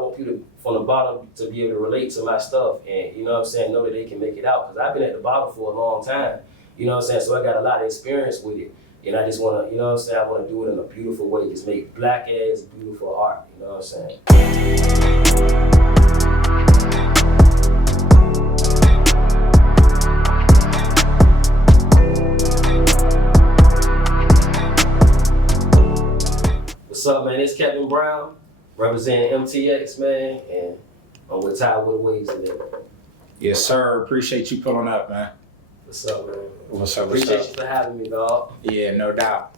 want people to, from the bottom to be able to relate to my stuff and, you know what I'm saying, know that they can make it out. Because I've been at the bottom for a long time, you know what I'm saying? So I got a lot of experience with it. And I just want to, you know what I'm saying, I want to do it in a beautiful way. Just make black ass beautiful art, you know what I'm saying? What's up, man? It's Kevin Brown, representing MTX, man, and I'm with Ty with the Waves today. Yes, sir. Appreciate you pulling up, man. What's up, man? What's up? Appreciate you for having me, dog. Yeah, no doubt.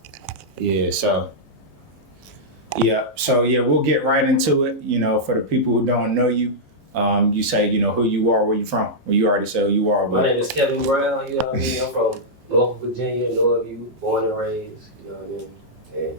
So we'll get right into it. You know, for the people who don't know you, you say, you know, who you are, where you from. Well, you already said who you are. My name is Kevin Brown, you know what I mean? I'm from Norfolk, Virginia, Northview, born and raised, you know what I mean? And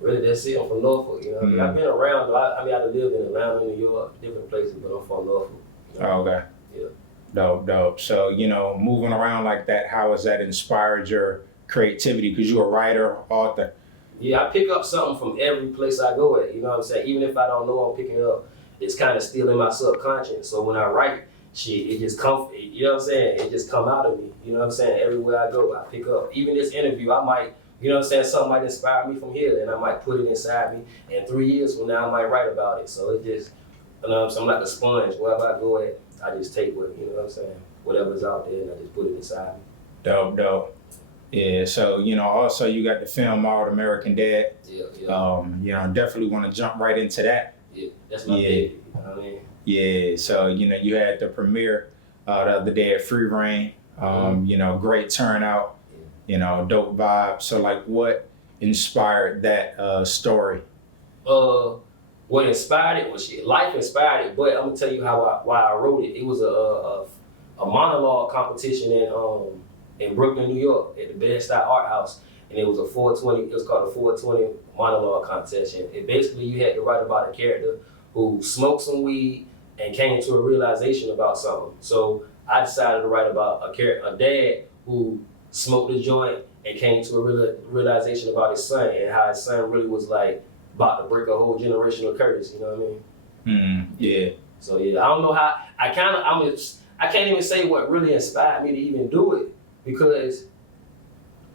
really, that's it. I'm from Norfolk, you know what I mean? I've been around, though. I lived in Atlanta, New York, different places, but I'm from Norfolk. You know? Oh, okay. Yeah. Dope. So, you know, moving around like that, how has that inspired your creativity? Because you're a writer, author. Yeah, I pick up something from every place I go at, you know what I'm saying? Even if I don't know I'm picking it up, it's kind of still in my subconscious. So when I write shit, it just comes, you know what I'm saying? It just come out of me, you know what I'm saying? Everywhere I go, I pick up. Even this interview, I might, you know what I'm saying, something might inspire me from here, and I might put it inside me, and 3 years from now, I might write about it. So it just, you know what I'm saying, I'm like a sponge. Wherever I go at, I just take what, you know what I'm saying, whatever's out there, and I just put it inside me. Dope. Yeah, so, you know, also you got the film All American Dad. Yeah. You know, definitely want to jump right into that. Yeah, that's my baby, you know what I mean? Yeah, so, you know, you had the premiere the other day at Free Reign. You know, great turnout, you know, dope vibe. So, like, what inspired that story? What inspired it was shit. Life inspired it, but I'm gonna tell you why I wrote it. It was a monologue competition in Brooklyn, New York, at the Bed-Stuy Art House, and it was a 420. It was called a 420 monologue contest. And basically, you had to write about a character who smoked some weed and came to a realization about something. So I decided to write about a dad who smoked a joint and came to a realization about his son and how his son really was like about to break a whole generational curse. You know what I mean? Yeah. So yeah, I don't know how. I can't even say what really inspired me to even do it because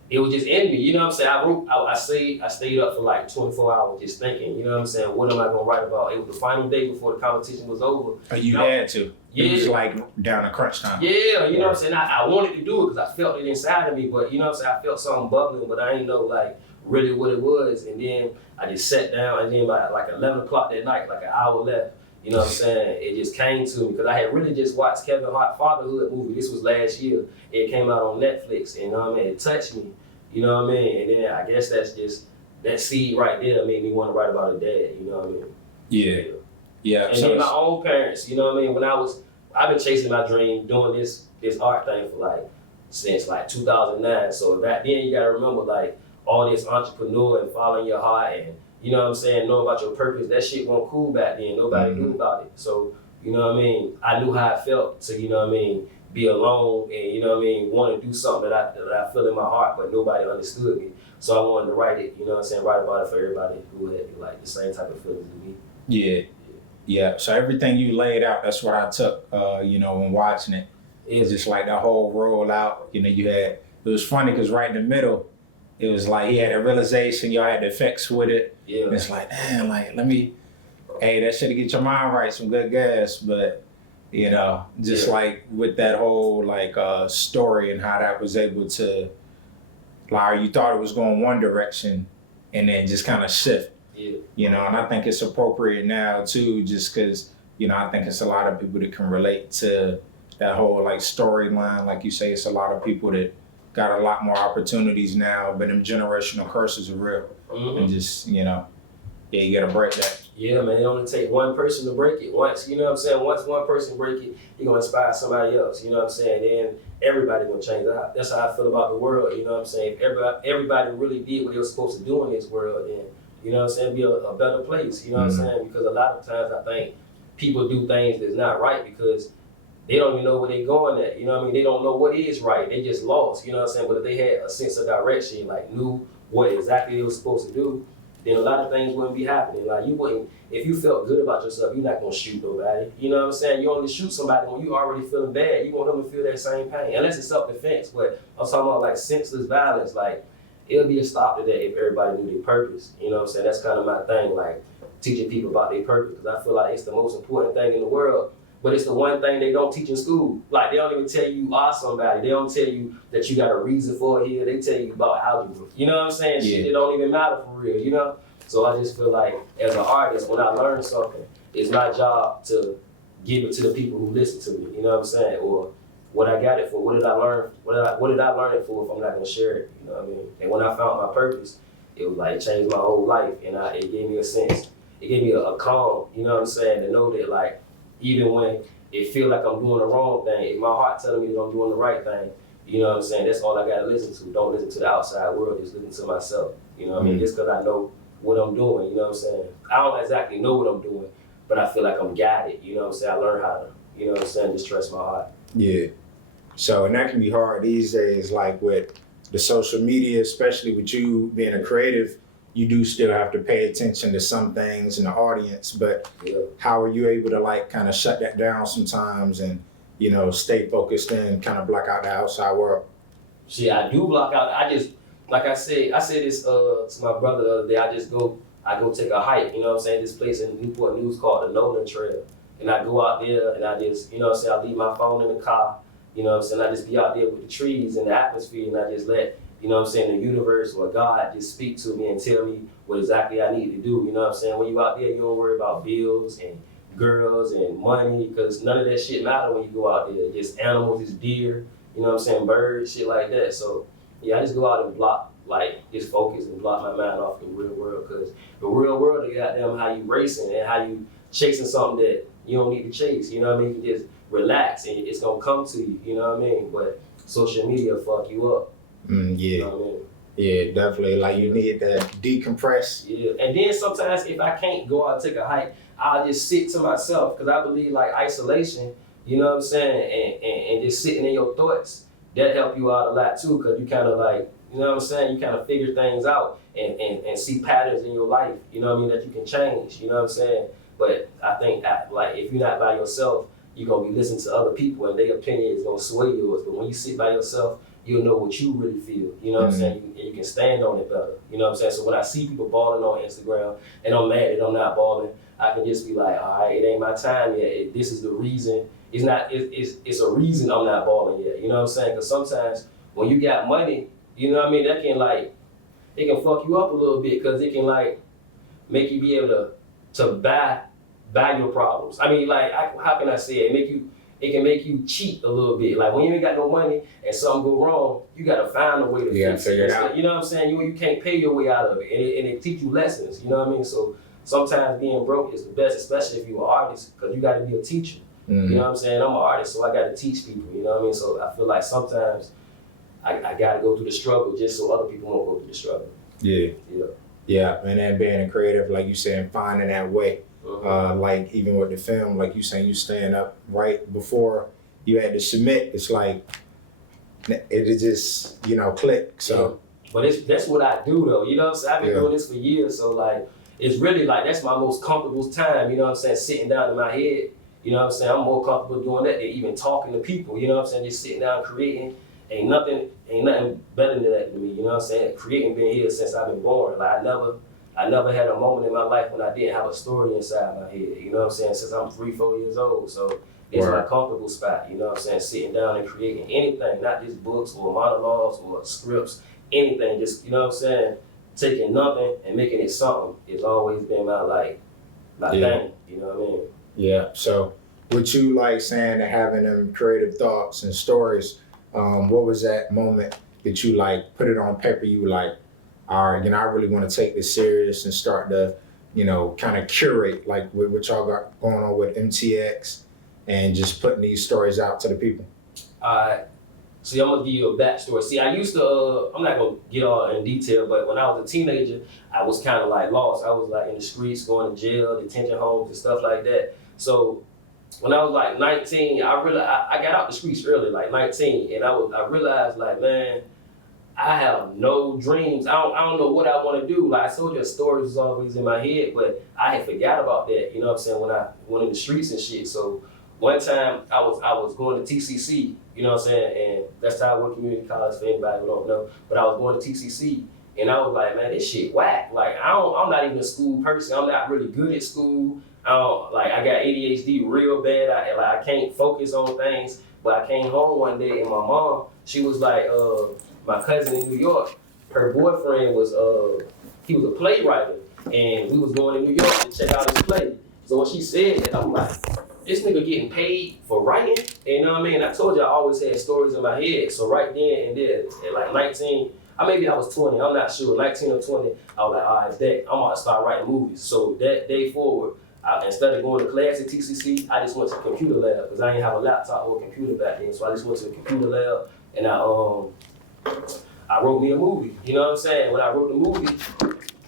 it was just in me. You know what I'm saying? I stayed up for like 24 hours just thinking. You know what I'm saying? What am I gonna write about? It was the final day before the competition was over. You had to. Yeah. It was like down to crunch time. Yeah, you know what I'm saying? I wanted to do it because I felt it inside of me, but you know what I'm saying? I felt something bubbling, but I didn't know like really what it was. And then I just sat down, and then by like 11 o'clock that night, like an hour left, you know what I'm saying? It just came to me because I had really just watched Kevin Hart Fatherhood movie. This was last year. It came out on Netflix, and you know what I mean? It touched me, you know what I mean? And then I guess that's just, that seed right there made me want to write about a dad, you know what I mean? Yeah. And then my own parents, you know what I mean? I've been chasing my dream, doing this art thing for since 2009. So back then you gotta remember all this entrepreneur and following your heart and, you know what I'm saying, know about your purpose. That shit wasn't cool back then. Nobody knew about it. So, you know what I mean? I knew how it felt to, you know what I mean, be alone and, you know what I mean, want to do something that I feel in my heart, but nobody understood me. So I wanted to write it, you know what I'm saying, write about it for everybody who had the same type of feelings as me. Yeah. So everything you laid out, that's what I took, you know, when watching it. It's just like the whole rollout, you know, it was funny because right in the middle, it was like he had a realization, y'all had the effects with it. Yeah. And it's like, damn, that should get your mind right, some good gas. But, you know, just like with that whole story and how that was able to, you thought it was going one direction and then just kind of shift. Yeah. You know, and I think it's appropriate now too, just because, you know, I think it's a lot of people that can relate to that whole storyline. Like you say, it's a lot of people that got a lot more opportunities now, but them generational curses are real. And just, you know, you gotta break that. Yeah, man, it only take one person to break it. Once, you know what I'm saying, once one person break it, you're gonna inspire somebody else, you know what I'm saying? Then everybody gonna change. That's how I feel about the world, you know what I'm saying? If everybody really did what they were supposed to do in this world, then, you know what I'm saying, be a better place, you know what I'm saying? Because a lot of times I think people do things that's not right because they don't even know where they're going at, you know what I mean? They don't know what is right, they just lost, you know what I'm saying? But if they had a sense of direction, knew what exactly they were supposed to do, then a lot of things wouldn't be happening. Like you wouldn't, if you felt good about yourself, you're not gonna shoot nobody. You know what I'm saying? You only shoot somebody when you already feeling bad. You want them to feel that same pain, unless it's self-defense. But I'm talking about like senseless violence. Like it'll be a stop to that if everybody knew their purpose. You know what I'm saying? That's kind of my thing. Like teaching people about their purpose, because I feel like it's the most important thing in the world. But it's the one thing they don't teach in school. Like they don't even tell you are somebody. They don't tell you that you got a reason for it here. They tell you about algebra. You know what I'm saying? Yeah. Shit, it don't even matter for real, you know? So I just feel like as an artist, when I learn something, it's my job to give it to the people who listen to me. You know what I'm saying? Or what I got it for. What did I learn? What did I learn it for if I'm not gonna share it? You know what I mean? And when I found my purpose, it was like it changed my whole life, and it gave me a sense. It gave me a calm. You know what I'm saying? To know that like. Even when it feel like I'm doing the wrong thing, if my heart telling me that I'm doing the right thing, you know what I'm saying? That's all I gotta listen to. Don't listen to the outside world, just listen to myself. You know what I mean? Just because I know what I'm doing, you know what I'm saying? I don't exactly know what I'm doing, but I feel like I'm guided, you know what I'm saying? I learned how to, you know what I'm saying, just trust my heart. Yeah. So, and that can be hard these days, like with the social media, especially with you being a creative, you do still have to pay attention to some things in the audience, but how are you able to like kind of shut that down sometimes and, you know, stay focused and kind of block out the outside world? See, I do block out. I just, like I said this to my brother the other day. I go take a hike, you know what I'm saying? This place in Newport News called the Nolan Trail. And I go out there and I just, you know what I'm saying, I leave my phone in the car, you know what I'm saying? I just be out there with the trees and the atmosphere, and I just let, you know what I'm saying, the universe or God just speak to me and tell me what exactly I need to do. You know what I'm saying? When you out there, you don't worry about bills and girls and money, because none of that shit matter when you go out there. Just animals, just deer, you know what I'm saying, birds, shit like that. So yeah, I just go out and block, like just focus and block my mind off the real world, because the real world is goddamn how you racing and how you chasing something that you don't need to chase. You know what I mean? You can just relax and it's gonna come to you. You know what I mean? But social media fuck you up. Yeah. You know what I mean? Yeah, definitely. Like you need to decompress. Yeah, and then sometimes if I can't go out and take a hike, I'll just sit to myself, because I believe like isolation, you know what I'm saying, and just sitting in your thoughts, that help you out a lot too, because you kind of like, you know what I'm saying, you kind of figure things out and see patterns in your life, you know what I mean, that you can change, you know what I'm saying. But I think that, like if you're not by yourself, you're gonna be listening to other people and their opinion is gonna sway yours. But when you sit by yourself, you'll know what you really feel, you know what I'm saying? And you can stand on it better, you know what I'm saying? So when I see people balling on Instagram and I'm mad that I'm not balling, I can just be like, all right, it ain't my time yet. This is the reason. It's a reason I'm not balling yet, you know what I'm saying? Because sometimes when you got money, you know what I mean, that can like, it can fuck you up a little bit, because it can like make you be able to buy your problems. I mean, like, how can I say it? It can make you cheat a little bit. Like when you ain't got no money and something go wrong, you gotta find a way to fix figure it out. You know what I'm saying? You can't pay your way out of it, and it teach you lessons. You know what I mean? So sometimes being broke is the best, especially if you're an artist, because you got to be a teacher. You know what I'm saying? I'm an artist, so I got to teach people. You know what I mean? So I feel like sometimes I got to go through the struggle just so other people won't go through the struggle. Yeah, and then being a creative, like you said, finding that way. Like even with the film, like you saying, you staying up right before you had to submit. It's like it just, you know, click. So, but that's what I do though. You know what I'm saying? I've been doing this for years, so like it's really like that's my most comfortable time. You know what I'm saying? Sitting down in my head. You know what I'm saying? I'm more comfortable doing that than even talking to people. You know what I'm saying? Just sitting down creating. Ain't nothing better than that to me. You know what I'm saying? Creating been here since I've been born. Like I never had a moment in my life when I didn't have a story inside my head. You know what I'm saying? Since I'm 3-4 years old. So it's my comfortable spot. You know what I'm saying? Sitting down and creating anything, not just books or monologues or scripts, anything. Just, you know what I'm saying? Taking nothing and making it something. It's always been my thing. You know what I mean? Yeah. So with you like saying that having them creative thoughts and stories, what was that moment that you like put it on paper? You were like, all right, you know, I really want to take this serious and start to, you know, kind of curate like what y'all got going on with MTX and just putting these stories out to the people. See, I'm gonna give you a backstory. See, I used to, I'm not gonna get all in detail, but when I was a teenager, I was kind of like lost. I was like in the streets, going to jail, detention homes and stuff like that. So when I was like 19, I got out the streets early, like 19, and I realized like, man, I have no dreams. I don't know what I want to do. Like I told you, stories was always in my head, but I had forgot about that. You know what I'm saying? When I went in the streets and shit. So one time I was going to TCC. You know what I'm saying? And that's Taiwan Community College for anybody who don't know. But I was going to TCC, and I was like, man, this shit whack. Like I'm not even a school person. I'm not really good at school. I got ADHD real bad. I can't focus on things. But I came home one day and my mom, she was like, my cousin in New York, her boyfriend was he was a playwright, and we was going to New York to check out his play. So when she said that, I'm like, this nigga getting paid for writing? You know what I mean? I told you I always had stories in my head. So right then and there, at like 19, maybe I was 20, I'm not sure, 19 or 20, I was like, all right, that I'm gonna start writing movies. So that day forward, instead of going to class at TCC, I just went to computer lab because I didn't have a laptop or a computer back then. So I just went to the computer lab and I wrote me a movie. You know what I'm saying? When I wrote the movie,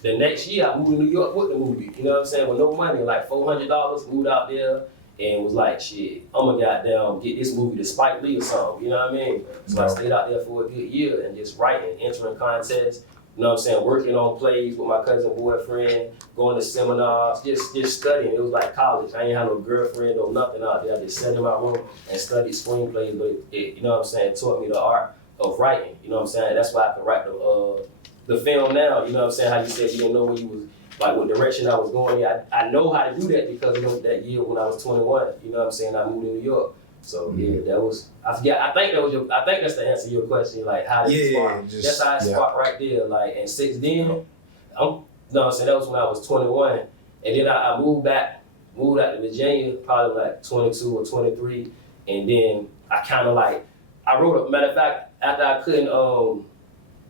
the next year I moved to New York with the movie. You know what I'm saying? With no money, like $400, moved out there and was like, shit, I'm gonna goddamn get this movie to Spike Lee or something. You know what I mean? So I stayed out there for a good year and just writing, entering contests. You know what I'm saying? Working on plays with my cousin boyfriend, going to seminars, just studying. It was like college. I ain't had no girlfriend or nothing out there. I just sat in my room and studied screenplays. But it, you know what I'm saying, taught me the art of writing. You know what I'm saying? That's why I can write the film now. You know what I'm saying? How you said you didn't know where you was, like what direction I was going. Yeah, I know how to do that because of that year when I was 21. You know what I'm saying? I moved to New York. So yeah, that was, I forget, I think that's the answer to your question, like how did it spark? That's how it sparked right there. Like, and since then, no, I'm saying that was when I was 21. And then I moved out to Virginia, probably like 22 or 23. And then I kind of like, I wrote matter of fact, after I couldn't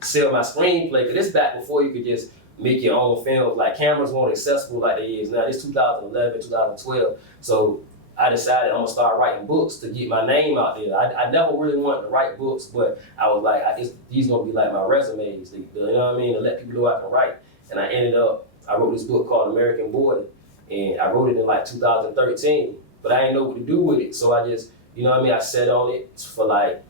sell my screenplay, because this back before you could just make your own films, like cameras weren't accessible like they is now. It's 2011, 2012. So I decided I'm gonna start writing books to get my name out there. I never really wanted to write books, but I was like, these gonna be like my resumes, you know what I mean, to let people know I can write. And I wrote this book called American Boy, and I wrote it in like 2013, but I didn't know what to do with it. So I just, you know what I mean, I sat on it for like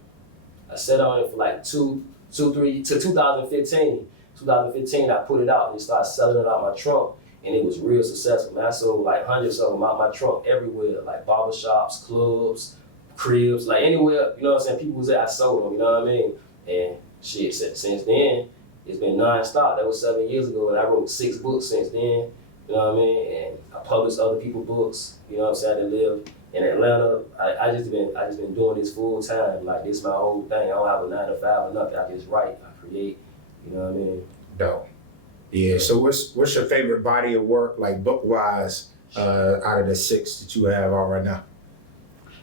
3 to 2015. 2015, I put it out and started selling it out my trunk. And it was real successful, man. I sold like hundreds of them out my trunk everywhere, like barbershops, clubs, cribs, like anywhere, you know what I'm saying, people was there, I sold them, you know what I mean? And shit, since then, it's been non-stop. That was 7 years ago, and I wrote 6 books since then, you know what I mean? And I published other people's books, you know what I'm saying? I done live in Atlanta. I just been doing this full time, like this my whole thing. I don't have a 9 to 5 or nothing, I just write, I create, you know what I mean? Dope. Yeah, so what's your favorite body of work, like book-wise, out of the 6 that you have out right now?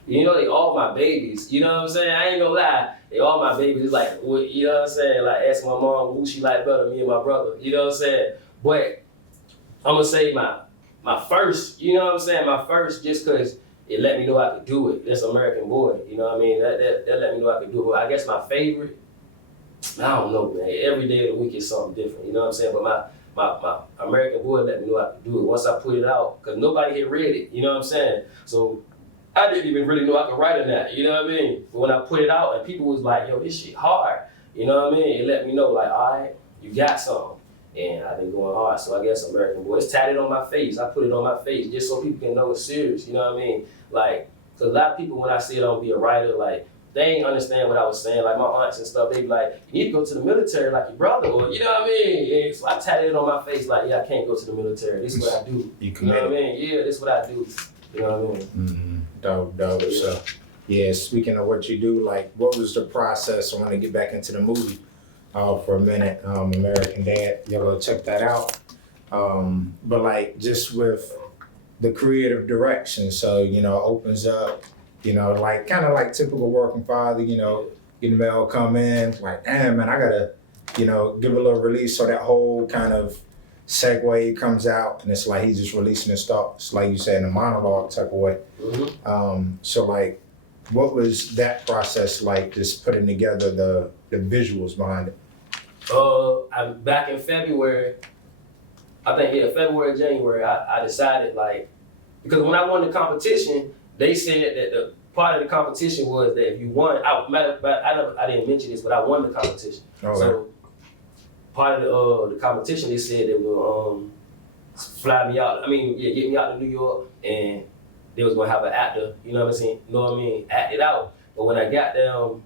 You know, they all my babies. You know what I'm saying? I ain't gonna lie. They all my babies. It's like, you know what I'm saying? Like, ask my mom who she like better, me and my brother. You know what I'm saying? But I'm gonna say my first, you know what I'm saying? My first, just because it let me know I could do it. That's American Boy. You know what I mean? That let me know I could do it. But I guess my favorite, I don't know, man. Every day of the week is something different. You know what I'm saying? But my American Boy let me know I could do it once I put it out, because nobody had read it. You know what I'm saying? So I didn't even really know I could write in that. You know what I mean? But when I put it out and people was like, yo, this shit hard. You know what I mean? It let me know, like, all right, you got something. And I've been going hard. So I guess American Boy. It's tatted on my face. I put it on my face just so people can know it's serious. You know what I mean? Like, because a lot of people, when I say I don't be a writer, like, they ain't understand what I was saying. Like my aunts and stuff, they be like, you need to go to the military like your brother, or you know what I mean? And so I tatted it on my face like, yeah, I can't go to the military. This is what I do. You know what I mean? Yeah, this is what I do. You know what I mean? Mm-hmm. Dope. So, yeah, speaking of what you do, like, what was the process? I want to get back into the movie for a minute. American Dad, you ever check that out? But like, just with the creative direction, so, you know, opens up, you know, like kind of like typical working father, you know, getting mail come in, like, damn, man, I gotta, you know, give a little release. So that whole kind of segue comes out, and it's like he's just releasing his thoughts, like you said, in a monologue type of way. Mm-hmm. So like, what was that process like, just putting together the visuals behind it? Back in February, I think, January, I decided, like, because when I won the competition, they said that part of the competition was that if you won, I didn't mention this, but I won the competition. Okay. So part of the competition, they said they will fly me out. Get me out to New York, and they was gonna have an actor. You know what I'm saying? You know what I mean? Act it out. But when I got there, hold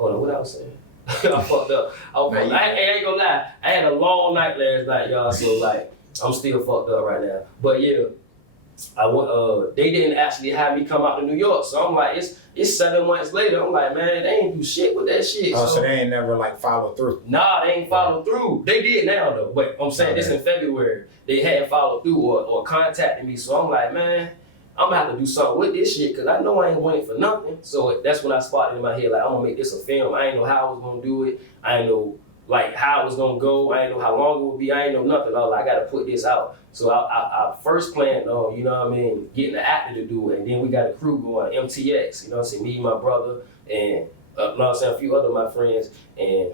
on, what I was saying? I fucked up. I ain't gonna lie. I had a long night last night, y'all. So like, I'm still fucked up right now. But yeah, they didn't actually have me come out to New York. So I'm like, it's 7 months later. I'm like, man, they ain't do shit with that shit. Oh, so they ain't never like followed through? Nah, they ain't followed through. They did now though. But I'm saying this in February. They hadn't followed through or contacted me. So I'm like, man, I'm gonna have to do something with this shit because I know I ain't won it for nothing. So that's when I spotted in my head, like, I'm gonna make this a film. I ain't know how I was gonna do it. I ain't know like how it was gonna go. I ain't know how long it would be. I ain't know nothing. I was like, I gotta put this out. So I first planned on, you know what I mean, getting an actor to do it. And then we got a crew going, MTX, you know what I'm saying, me, my brother, and you know what I'm saying, a few other of my friends. And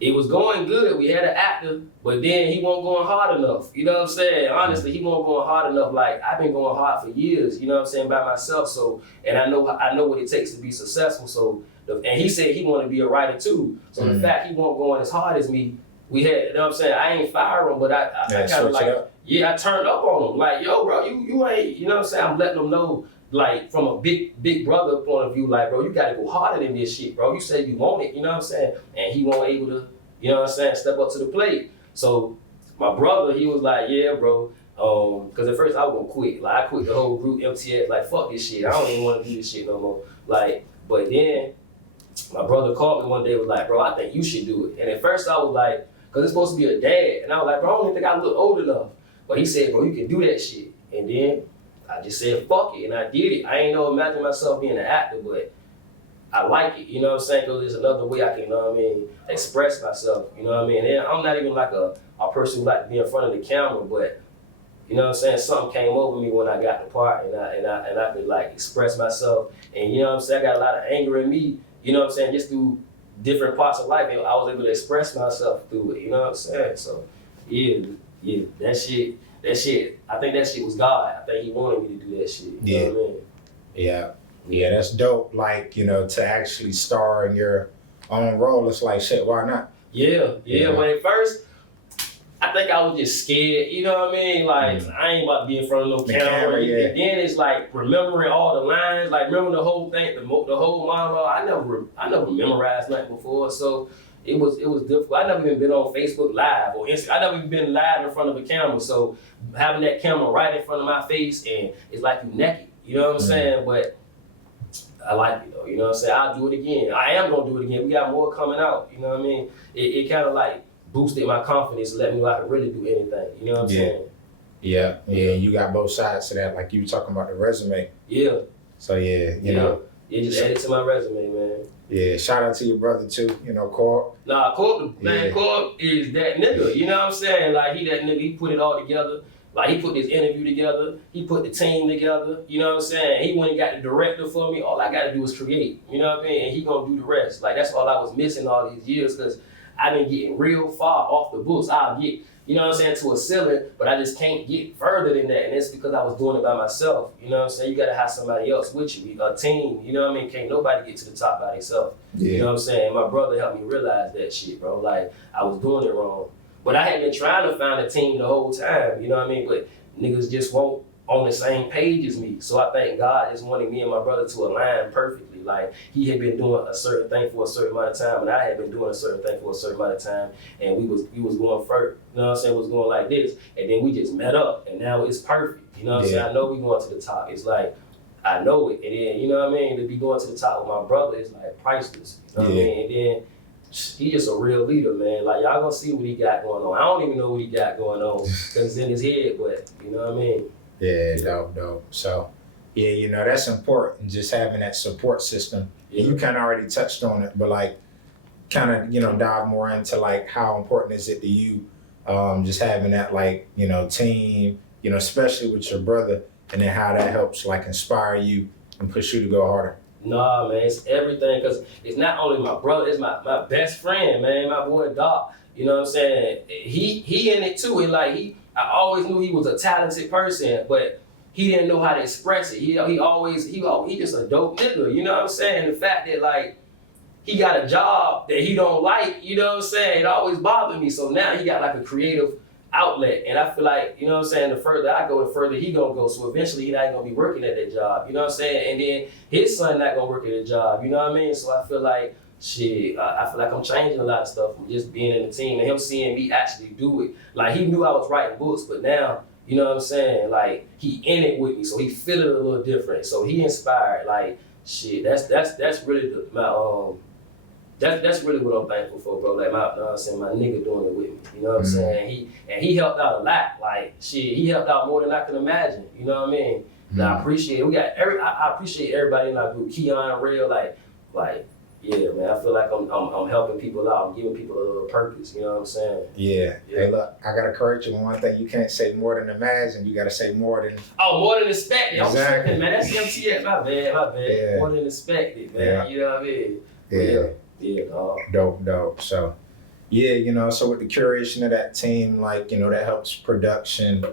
it was going good. We had an actor, but then he wasn't going hard enough. You know what I'm saying? Honestly, he wasn't going hard enough. Like, I've been going hard for years, you know what I'm saying, by myself. So, and I know what it takes to be successful. So, and he said he wanted to be a writer too. So the fact he wasn't going as hard as me, we had, you know what I'm saying, I ain't fire him, but I kind of like, I turned up on him. Like, yo, bro, you ain't, you know what I'm saying? I'm letting them know, like, from a big brother point of view, like, bro, you gotta go harder than this shit, bro. You said you want it, you know what I'm saying? And he wasn't able to, you know what I'm saying, step up to the plate. So my brother, he was like, yeah, bro, because at first I was gonna quit. Like, I quit the whole group, MTX, like, fuck this shit. I don't even want to do this shit no more. Like, but then my brother called me one day, was like, bro, I think you should do it. And at first I was like, because it's supposed to be a dad. And I was like, bro, I don't even think I look old enough. But he said, bro, you can do that shit. And then I just said, fuck it. And I did it. I ain't imagine myself being an actor, but I like it. You know what I'm saying? Because there's another way I can, you know what I mean, express myself. You know what I mean? And I'm not even like a person who like to be in front of the camera, but you know what I'm saying? Something came over me when I got the part, and I could like express myself. And you know what I'm saying? I got a lot of anger in me. You know what I'm saying? Just through different parts of life, I was able to express myself through it. You know what I'm saying? So, yeah, that shit. I think that shit was God. I think He wanted me to do that shit. You know what I mean? Yeah, that's dope. Like, you know, to actually star in your own role, it's like, shit, why not? Yeah. But at first, I think I was just scared, you know what I mean? Like, I ain't about to be in front of no camera. And then it's like remembering all the lines, like remember the whole thing, the whole monologue. I never memorized nothing before, so it was difficult. I never even been on Facebook Live or Instagram. I never even been live in front of a camera, so having that camera right in front of my face, and it's like you naked, you know what I'm saying? But I like it though, you know what I'm saying? I'll do it again. I am gonna do it again. We got more coming out, you know what I mean? It kind of like boosted my confidence and let me know I can really do anything. You know what I'm saying? Yeah. You got both sides to that. Like you were talking about the resume. Yeah. So you know. Yeah, just add it to my resume, man. Yeah, shout out to your brother too, you know, Corp. Nah, Corp is that nigga, you know what I'm saying? Like he that nigga, he put it all together. Like he put this interview together, he put the team together, you know what I'm saying? He went and got the director for me. All I gotta do is create, you know what I mean? And he gonna do the rest. Like that's all I was missing all these years, because I've been getting real far off the books. I'll get, you know what I'm saying, to a ceiling, but I just can't get further than that. And it's because I was doing it by myself. You know what I'm saying? You gotta have somebody else with you, a team. You know what I mean? Can't nobody get to the top by themselves. Yeah. You know what I'm saying? And my brother helped me realize that shit, bro. Like I was doing it wrong. But I had been trying to find a team the whole time, you know what I mean? But niggas just won't on the same page as me. So I think God is wanting me and my brother to align perfectly. Like he had been doing a certain thing for a certain amount of time, and I had been doing a certain thing for a certain amount of time, and we was going first, you know what I'm saying, was going like this, and then we just met up, and now it's perfect, you know what I'm saying? I know we going to the top. It's like, I know it, and then, you know what I mean, to be going to the top with my brother is like priceless, you know what I mean? And then he just a real leader, man. Like y'all gonna see what he got going on. I don't even know what he got going on because it's in his head, but you know what I mean? Yeah, dope. So, yeah, you know, that's important, just having that support system. Yeah. You kind of already touched on it, but like, kind of, you know, dive more into like how important is it to you, just having that like, you know, team, you know, especially with your brother, and then how that helps like inspire you and push you to go harder. Nah, man, it's everything, because it's not only my brother, it's my best friend, man, my boy Doc. You know what I'm saying? He in it too. And like I always knew he was a talented person, but he didn't know how to express it. He just a dope nigga. You know what I'm saying? The fact that like he got a job that he don't like, you know what I'm saying? It always bothered me. So now he got like a creative outlet. And I feel like, you know what I'm saying, the further I go, the further he gonna go. So eventually he not gonna be working at that job, you know what I'm saying? And then his son not gonna work at a job, you know what I mean? So I feel like, shit, I feel like I'm changing a lot of stuff from just being in the team and him seeing me actually do it. Like he knew I was writing books, but now, you know what I'm saying? Like he in it with me, so he feel it a little different. So he inspired, like, shit, that's really that's really what I'm thankful for, bro. Like my, you know what I'm saying, my nigga doing it with me. You know what I'm saying? He helped out a lot. Like shit, he helped out more than I could imagine. You know what I mean? And I appreciate it. I appreciate everybody in our group. Keon, Real, like, yeah, man. I feel like I'm helping people out. I'm giving people a little purpose. You know what I'm saying? Yeah. Hey, look, I gotta correct you on one thing. You can't say more than imagine. You gotta say more than. Oh, more than expected. Exactly. Man, that's MTX. My bad. Yeah. More than expected, man. Yeah. You know what I mean? Yeah. Yeah. Dope. So, yeah, you know, so with the curation of that team, like, you know, that helps production,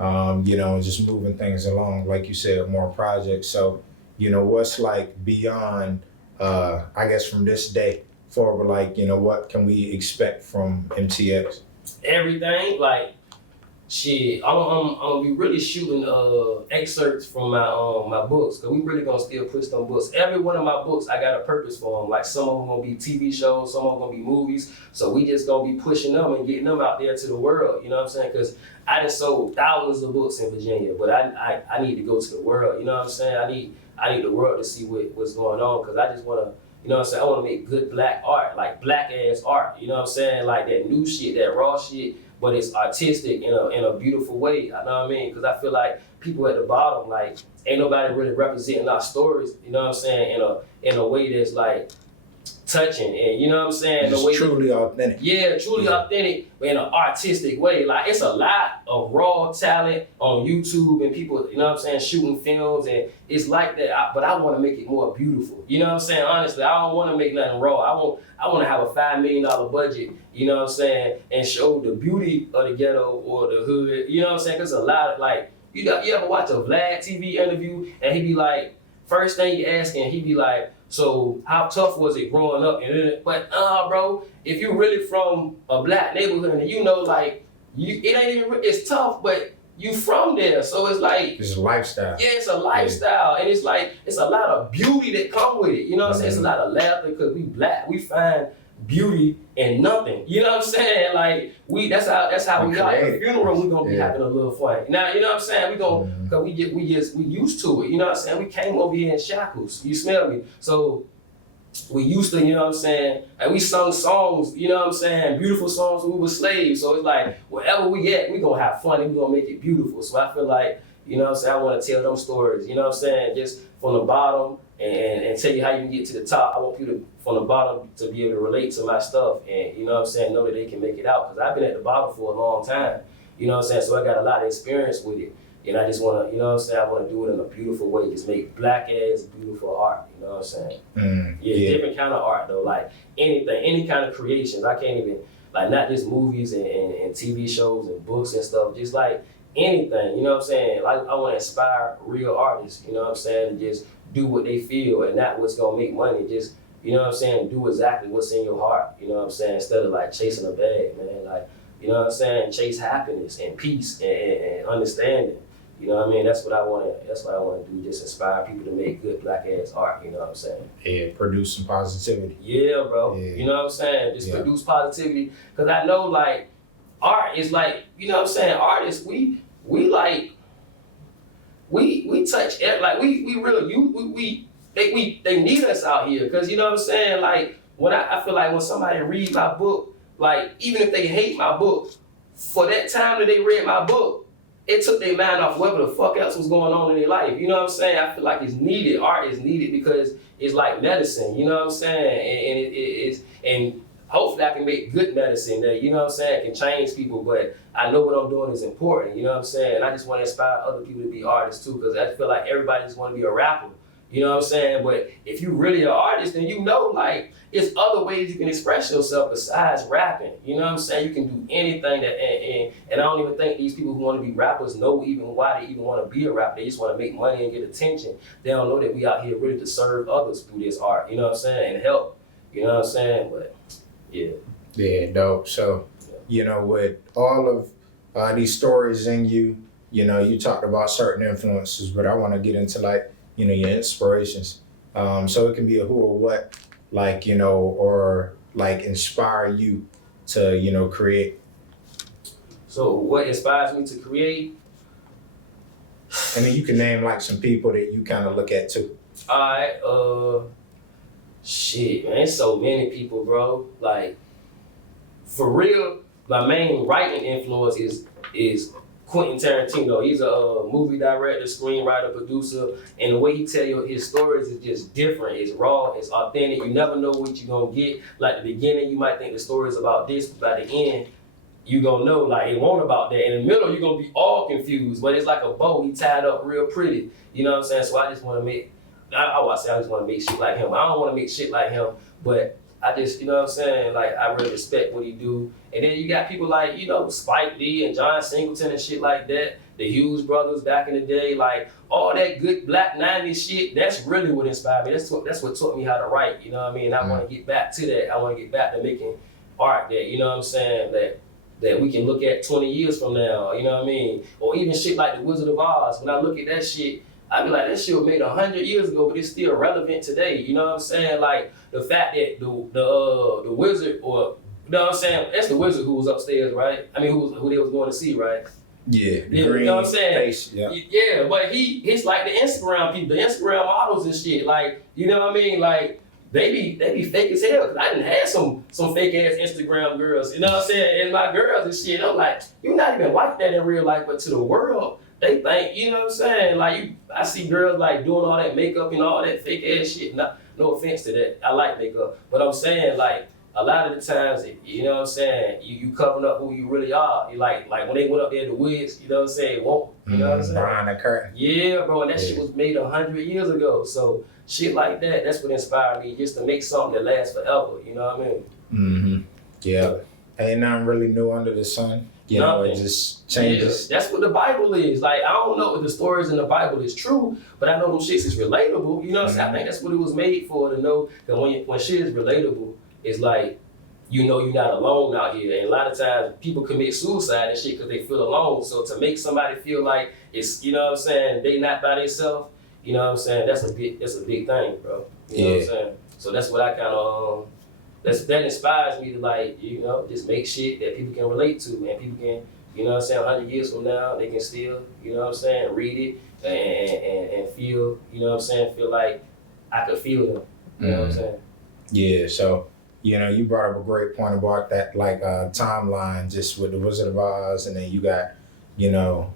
you know, just moving things along, like you said, more projects. So, you know, what's like beyond, I guess from this day forward, like, you know, what can we expect from MTX? Everything, like, shit, I'm gonna be really shooting excerpts from my books, cause we really gonna still push them books. Every one of my books, I got a purpose for them. Like some of them gonna be TV shows, some of them gonna be movies. So we just gonna be pushing them and getting them out there to the world. You know what I'm saying? Cause I done sold thousands of books in Virginia, but I need to go to the world. You know what I'm saying? I need the world to see what's going on, cause I just wanna. You know what I'm saying? I want to make good black art, like black ass art. You know what I'm saying? Like that new shit, that raw shit, but it's artistic in a beautiful way. You know what I mean? Because I feel like people at the bottom, like, ain't nobody really representing our stories. You know what I'm saying? In a way that's like touching, and you know what I'm saying? It's the way truly authentic. Yeah, truly authentic, but in an artistic way. Like it's a lot of raw talent on YouTube and people, you know what I'm saying, shooting films, and it's like that. But I want to make it more beautiful. You know what I'm saying? Honestly, I don't want to make nothing raw. I want to have a $5 million budget. You know what I'm saying, and show the beauty of the ghetto or the hood. You know what I'm saying? Cause a lot of like you ever watch a Vlad TV interview and he be like, first thing you asking, he be like, so how tough was it growing up? But bro, if you really from a black neighborhood and you know like it ain't even, it's tough, but you from there, so it's like it's a lifestyle. Yeah, it's a lifestyle, and it's like it's a lot of beauty that come with it. You know what I'm saying? It's a lot of laughter because we black, we find beauty in nothing. You know what I'm saying? Like that's how we are. At a funeral, we gonna be having a little fun. Now, you know what I'm saying? We gonna cause we used to it. You know what I'm saying? We came over here in shackles. You smell me? So we used to, you know what I'm saying? And we sung songs, you know what I'm saying? Beautiful songs when we were slaves. So it's like wherever we at, we gonna have fun and we gonna make it beautiful. So I feel like, you know what I'm saying, I wanna tell them stories, you know what I'm saying? Just from the bottom and tell you how you can get to the top. I want people from the bottom to be able to relate to my stuff and, you know what I'm saying, know that they can make it out. Cause I've been at the bottom for a long time, you know what I'm saying? So I got a lot of experience with it. And I just wanna, you know what I'm saying, I wanna do it in a beautiful way. Just make black ass beautiful art, you know what I'm saying? Yeah, different kind of art though, like anything, any kind of creations. I can't even, like not just movies and TV shows and books and stuff, just like anything, you know what I'm saying? Like I wanna inspire real artists, you know what I'm saying? And just do what they feel and not what's gonna make money. Just, you know what I'm saying, do exactly what's in your heart, you know what I'm saying? Instead of like chasing a bag, man. Like, you know what I'm saying? Chase happiness and peace and understanding. You know what I mean? That's what I want to do. Just inspire people to make good black ass art. You know what I'm saying? Yeah, produce some positivity. Yeah, bro. Yeah. You know what I'm saying? Just produce positivity. Cause I know like art is like, you know what I'm saying? Artists, we touch it. Like we really they need us out here. Cause you know what I'm saying? Like when I feel like when somebody read my book, like even if they hate my book, for that time that they read my book, it took their mind off whatever the fuck else was going on in their life. You know what I'm saying? I feel like it's needed. Art is needed because it's like medicine. You know what I'm saying? And it is, and hopefully I can make good medicine that, you know what I'm saying, can change people. But I know what I'm doing is important. You know what I'm saying? And I just want to inspire other people to be artists too, because I feel like everybody just want to be a rapper. You know what I'm saying? But if you really an artist, then you know, like, it's other ways you can express yourself besides rapping. You know what I'm saying? You can do anything that, and I don't even think these people who want to be rappers know even why they even want to be a rapper. They just want to make money and get attention. They don't know that we out here really to serve others through this art. You know what I'm saying? And help. You know what I'm saying? But yeah. Yeah, dope. So, you know, with all of these stories in you, you know, you talked about certain influences, but I want to get into like, you know, your inspirations. So it can be a who or what, like, you know, or like inspire you to, you know, create. So what inspires me to create? I mean, you can name like some people that you kind of look at too. Alright, shit, man, it's so many people, bro. Like, for real, my main writing influence is Quentin Tarantino. He's a movie director, screenwriter, producer, and the way he tell you his stories is just different. It's raw, it's authentic. You never know what you're gonna get. Like the beginning, you might think the story is about this, but by the end, you gonna know like it won't about that. In the middle, you're gonna be all confused, but it's like a bow. He tied up real pretty. You know what I'm saying? So I just want to make. I just want to make shit like him. I don't want to make shit like him, but I just, you know what I'm saying? Like, I really respect what he do. And then you got people like, you know, Spike Lee and John Singleton and shit like that. The Hughes brothers back in the day, like all that good black 90s shit, that's really what inspired me. That's what taught me how to write, you know what I mean? I want to get back to that. I want to get back to making art that, you know what I'm saying, that we can look at 20 years from now, you know what I mean? Or even shit like The Wizard of Oz. When I look at that shit, I be like, that shit was made 100 years ago, but it's still relevant today. You know what I'm saying? Like the fact that the wizard, or you know what I'm saying? That's the wizard who was upstairs, right? I mean, who they was going to see, right? Yeah, the you green know what I'm saying? face, yeah. Yeah, but he's like the Instagram people, the Instagram models and shit. Like, you know what I mean? Like they be fake as hell. Cause I done had some fake ass Instagram girls. You know what I'm saying? And my girls and shit. I'm like, you're not even like that in real life, but to the world, they think, you know what I'm saying? Like, I see girls like doing all that makeup and all that fake ass shit. No offense to that. I like makeup. But I'm saying, like, a lot of the times, you know what I'm saying? You covering up who you really are. You like when they went up there to Wiz, you know what I'm saying? Won't, you know what I'm saying? Behind the curtain. Yeah, bro, and that shit was made 100 years ago. So shit like that, that's what inspired me, just to make something that lasts forever. You know what I mean? Mm-hmm. Yeah. Ain't nothing really new under the sun. You know, it just changes. Yeah, that's what the Bible is. Like, I don't know if the stories in the Bible is true, but I know them shits is relatable. You know what I'm saying? I think that's what it was made for, to know that when shit is relatable, it's like, you know you're not alone out here. And a lot of times people commit suicide and shit because they feel alone. So to make somebody feel like it's, you know what I'm saying, they not by themselves, you know what I'm saying, that's a big thing, bro. You know what I'm saying? So that's what I kind of, that inspires me to, like, you know, just make shit that people can relate to, and people can, you know what I'm saying, 100 years from now, they can still, you know what I'm saying, read it and feel, you know what I'm saying, feel like I could feel them, you know what I'm saying? Yeah, so, you know, you brought up a great point about that, like, timeline, just with The Wizard of Oz, and then you got, you know,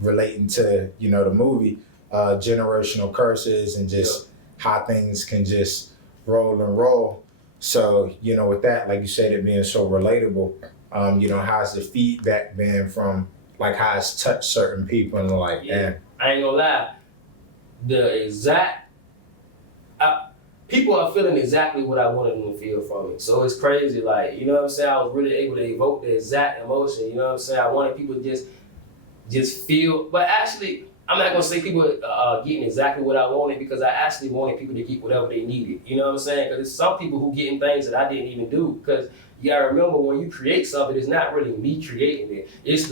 relating to, you know, the movie, generational curses and just how things can just roll and roll. So, you know, with that, like you said, it being so relatable, you know, how's the feedback been from, like, how it's touched certain people and like, yeah. I ain't gonna lie, people are feeling exactly what I wanted them to feel from it. So it's crazy, like, you know what I'm saying? I was really able to evoke the exact emotion, you know what I'm saying? I wanted people to just feel, but actually, I'm not gonna say people getting exactly what I wanted, because I actually wanted people to get whatever they needed. You know what I'm saying? Because there's some people who getting things that I didn't even do. Because you gotta remember, when you create something, it's not really me creating it. It's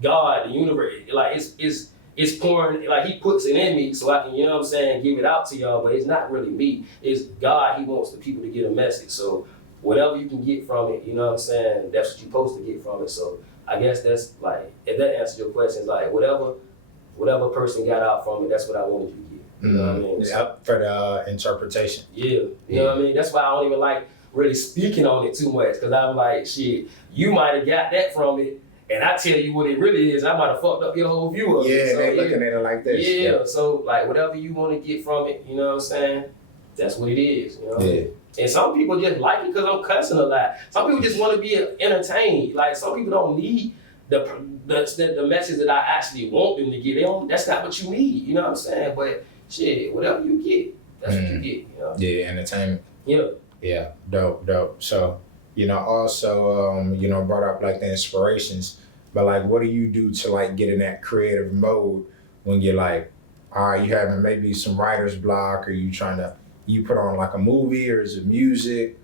God, the universe. Like it's pouring. Like He puts it in me so I can, you know what I'm saying, give it out to y'all. But it's not really me. It's God. He wants the people to get a message. So whatever you can get from it, you know what I'm saying, that's what you're supposed to get from it. So I guess that's like, if that answers your question, like whatever person got out from it, that's what I wanted you to get. You know what I mean? Up for the interpretation. Yeah, you know what I mean? That's why I don't even like really speaking on it too much, because I'm like, shit, you might have got that from it, and I tell you what it really is, I might have fucked up your whole view of it. So, they're looking at it like this. Yeah, so like whatever you want to get from it, you know what I'm saying? That's what it is, you know? Yeah. And some people just like it because I'm cussing a lot. Some people just want to be entertained. Like, some people don't need the message that I actually want them to get. That's not what you need, you know what I'm saying? But shit, whatever you get, that's what you get, you know? Yeah, entertainment. Yeah. Yeah, dope. So, also, brought up like the inspirations, but like, what do you do to like get in that creative mode when you're like, all right, you having maybe some writer's block, or you put on like a movie, or is it music?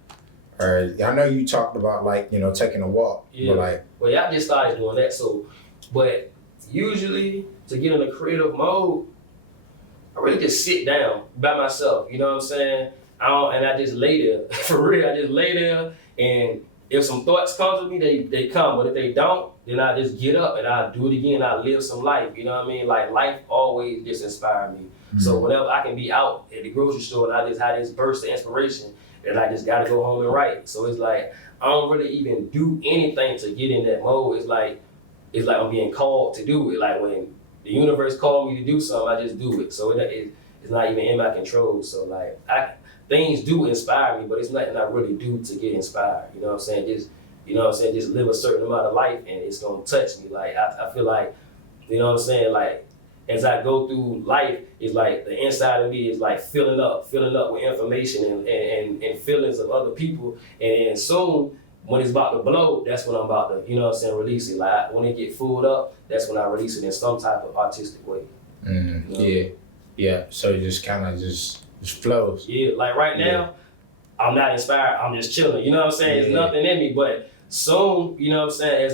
Or I know you talked about like, taking a walk, Yeah. but like, well, yeah, I just started doing that. So, but usually to get in a creative mode, I really just sit down by myself. You know what I'm saying? And I just lay there. For real, I just lay there. And if some thoughts come to me, they come. But if they don't, then I just get up and I do it again. I live some life. You know what I mean? Like life always just inspired me. mm-hmm. So whenever I can be out at the grocery store and I just had this burst of inspiration, and I just gotta go home and write. So it's like I don't really even do anything to get in that mode. It's like I'm being called to do it. Like when the universe called me to do something, I just do it. So it's not even in my control. So like things do inspire me, but it's nothing I really do to get inspired. You know what I'm saying? Just live a certain amount of life and it's gonna touch me. Like I feel like, you know what I'm saying? Like as I go through life, it's like the inside of me is like filling up with information and feelings of other people. And then soon, when it's about to blow, that's when I'm about to, release it. Like when it get full up, that's when I release it in some type of artistic way. Mm-hmm. You know? Yeah. So it just kind of just flows. Yeah, like right now, I'm not inspired. I'm just chilling. You know what I'm saying? There's nothing in me, but soon, you know what I'm saying,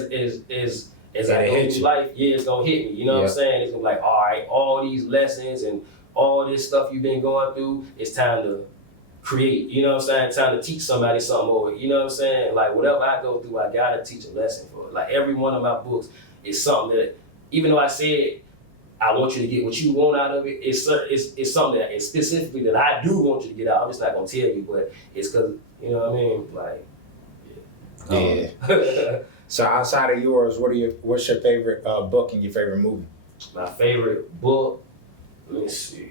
as I go through life, it's gonna hit me. You know what I'm saying? It's gonna be like, all right, all these lessons and all this stuff you've been going through, it's time to create. You know what I'm saying? Time to teach somebody something, or you know what I'm saying? Like whatever I go through, I gotta teach a lesson for it. Like every one of my books is something that, even though I said I want you to get what you want out of it, it's something that is specifically that I do want you to get out. I'm just not gonna tell you, but it's because, you know what I mean? Like, yeah. So outside of yours, what's your favorite book and your favorite movie? My favorite book, let me see.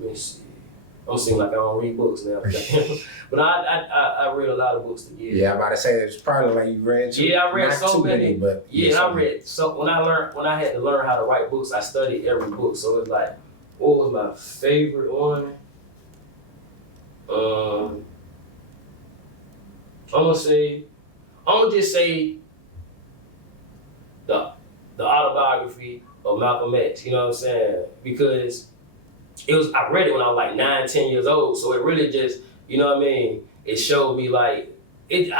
Let me see. I'm seeming like I don't read books now. But I read a lot of books together. Yeah, I'm about to say it's probably like you read too. Yeah, I read so many. But I read so when I had to learn how to write books, I studied every book. So it's like, what was my favorite one? I'm gonna just say the autobiography of Malcolm X. You know what I'm saying? Because I read it when I was like 9, 10 years old. So it really just, you know what I mean? It showed me like it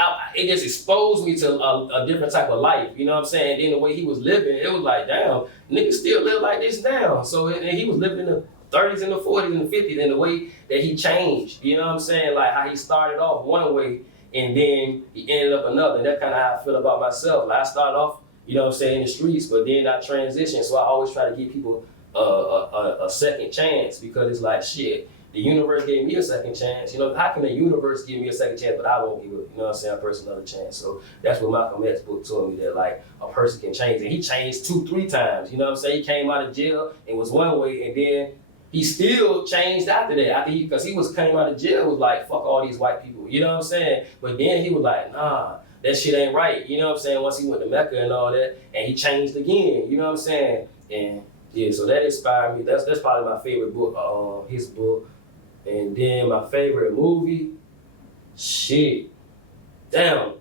just exposed me to a different type of life. You know what I'm saying? And then the way he was living, it was like, damn, niggas still live like this now. So and he was living in the 30s and the 40s and the 50s, and the way that he changed, you know what I'm saying? Like how he started off one way and then he ended up another. And that's kind of how I feel about myself. Like I started off, you know what I'm saying, in the streets, but then I transitioned. So I always try to give people a second chance, because it's like, shit, the universe gave me a second chance. You know, how can the universe give me a second chance, but I won't give, you know what I'm saying, a person another chance? So that's what Malcolm X book told me, that like a person can change. And he changed 2-3 times, you know what I'm saying? He came out of jail and was one way, and then he still changed after that. Because he came out of jail, was like, fuck all these white people, you know what I'm saying? But then he was like, nah, that shit ain't right, you know what I'm saying? Once he went to Mecca and all that, and he changed again, you know what I'm saying? And yeah, so that inspired me. That's probably my favorite book, his book. And then my favorite movie, shit, damn.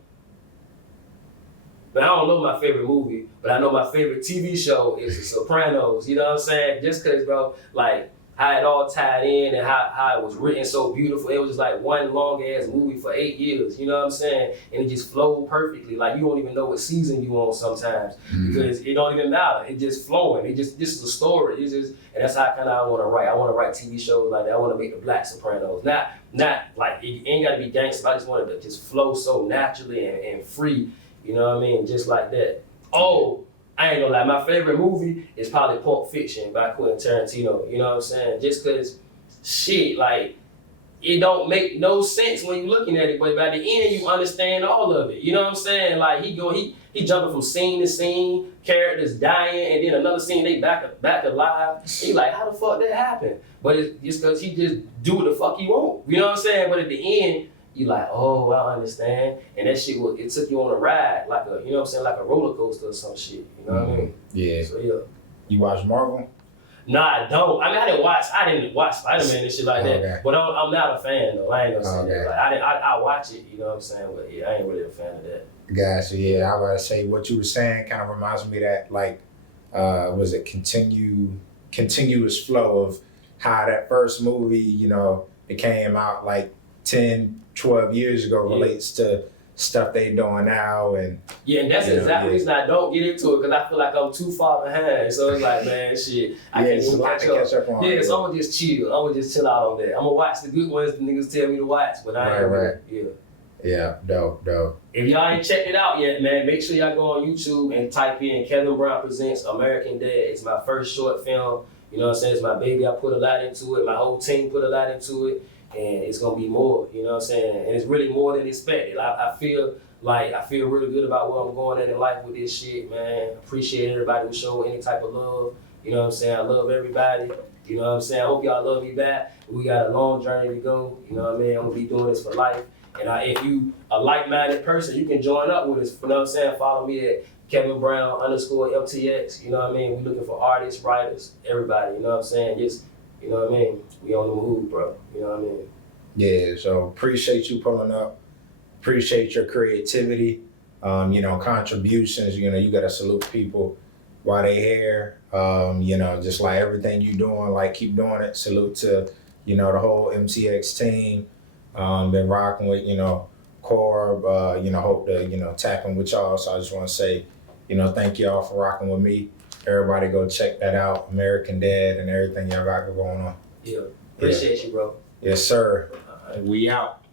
But I don't know my favorite movie, but I know my favorite TV show is The Sopranos, you know what I'm saying? Just cause, bro, like, how it all tied in and how it was written so beautiful. It was just like one long ass movie for 8 years, you know what I'm saying? And it just flowed perfectly. Like you don't even know what season you on sometimes, because it don't even matter. It just flowing. This is a story. It's just, and that's how I want to write. I want to write TV shows like that. I want to make the Black Sopranos. Not like, it ain't got to be gangster. I just want it to just flow so naturally and free, you know what I mean? Just like that. Oh, I ain't gonna lie, my favorite movie is probably Pulp Fiction by Quentin Tarantino, you know what I'm saying? Just cause, shit, like, it don't make no sense when you're looking at it, but by the end you understand all of it, you know what I'm saying? Like, he jumping from scene to scene, characters dying, and then another scene, they back alive. He like, how the fuck that happened? But it's just cause he just do what the fuck he want, you know what I'm saying? But at the end, you like, oh, I understand. And that shit, it took you on a ride, like a, you know what I'm saying, like a roller coaster or some shit. You know what I mean? Yeah. So yeah. You watch Marvel? Nah, I don't. I mean, I didn't watch Spider-Man and shit like that. Okay. But I'm not a fan though. I ain't gonna say Okay. that. Like, I watch it, you know what I'm saying? But yeah, I ain't really a fan of that. Gotcha. Yeah, I was about to say what you were saying kind of reminds me of that, like, was it continuous flow of how that first movie, you know, it came out like 10, 12 years ago relates to stuff they doing now. And yeah, and that's exactly the reason I don't get into it, because I feel like I'm too far behind. So it's like, man, shit, I can't even catch up on. Yeah, so I'm gonna just chill. I'm gonna just chill out on that. I'm gonna watch the good ones the niggas tell me to watch, but I ain't really, yeah. Yeah, dope. If y'all ain't checked it out yet, man, make sure y'all go on YouTube and type in Kevin Brown Presents American Dad. It's my first short film. You know what I'm saying? It's my baby. I put a lot into it. My whole team put a lot into it. And it's gonna be more, you know what I'm saying? And it's really more than expected. I feel really good about where I'm going in life with this shit, man. Appreciate everybody who showed any type of love. You know what I'm saying? I love everybody. You know what I'm saying? I hope y'all love me back. We got a long journey to go. You know what I mean? I'm gonna be doing this for life. And if you a like-minded person, you can join up with us. You know what I'm saying? Follow me at Kevin Brown _MTX. You know what I mean? We looking for artists, writers, everybody. You know what I'm saying? Just, you know what I mean? We on the move, bro. You know what I mean? Yeah, so appreciate you pulling up. Appreciate your creativity, you know, contributions. You know, you got to salute people while they here. You know, just like everything you doing, like keep doing it. Salute to, you know, the whole MTX team. Been rocking with, you know, Corb, you know, hope to, you know, tapping with y'all. So I just want to say, you know, thank y'all for rocking with me. Everybody go check that out, American Dad and everything y'all got going on. Yeah, appreciate you, bro. Yes, sir. We out.